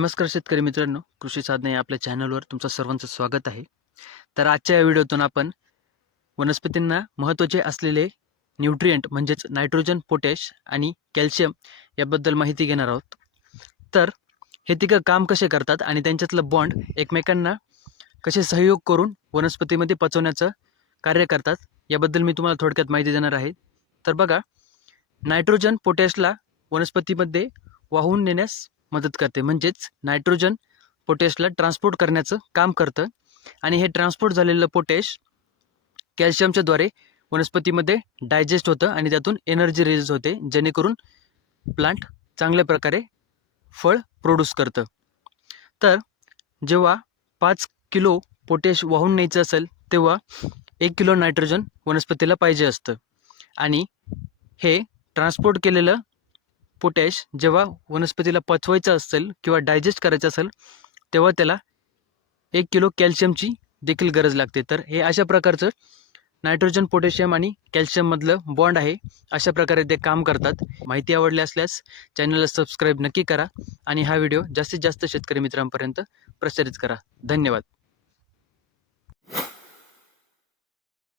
नमस्कार शेतकरी मित्रांनो, कृषी साधने या आपल्या चॅनलवर तुमचं सर्वांचं स्वागत आहे. तर आजच्या या व्हिडिओतून आपण वनस्पतींना महत्त्वाचे असलेले न्यूट्रिएंट म्हणजेच नायट्रोजन, पोटॅश आणि कॅल्शियम याबद्दल माहिती घेणार आहोत. तर हे तिघं काम कसे करतात आणि त्यांच्यातलं बॉन्ड एकमेकांना कसे सहयोग करून वनस्पतीमध्ये पचवण्याचं कार्य करतात याबद्दल मी तुम्हाला थोडक्यात माहिती देणार आहे. तर बघा, नायट्रोजन पोटॅशला वनस्पतीमध्ये वाहून नेण्यास मदत करते, म्हणजेच नायट्रोजन पोटॅशला ट्रान्सपोर्ट करण्याचं काम करतं आणि हे ट्रान्सपोर्ट झालेलं पोटॅश कॅल्शियमच्या द्वारे वनस्पतीमध्ये डायजेस्ट होतं आणि त्यातून एनर्जी रिलीज होते, जेणेकरून प्लांट चांगल्या प्रकारे फळ प्रोड्यूस करतं. तर जेव्हा 5 किलो पोटॅश वाहून न्यायचं असेल तेव्हा 1 किलो नायट्रोजन वनस्पतीला पाहिजे असतं आणि हे ट्रान्सपोर्ट केलेलं पोटॅश जेव्हा वनस्पतीला पचवायचं असेल किंवा डायजेस्ट करायचं असेल तेव्हा त्याला 1 किलो कॅल्शियमची देखील गरज लागते. तर हे अशा प्रकारचं नायट्रोजन, पोटॅशियम आणि कॅल्शियममधलं बॉन्ड आहे. अशा प्रकारे ते काम करतात. माहिती आवडली असल्यास चॅनलला सबस्क्राईब नक्की करा आणि हा व्हिडिओ जास्तीत जास्त शेतकरी मित्रांपर्यंत प्रसारित करा. धन्यवाद.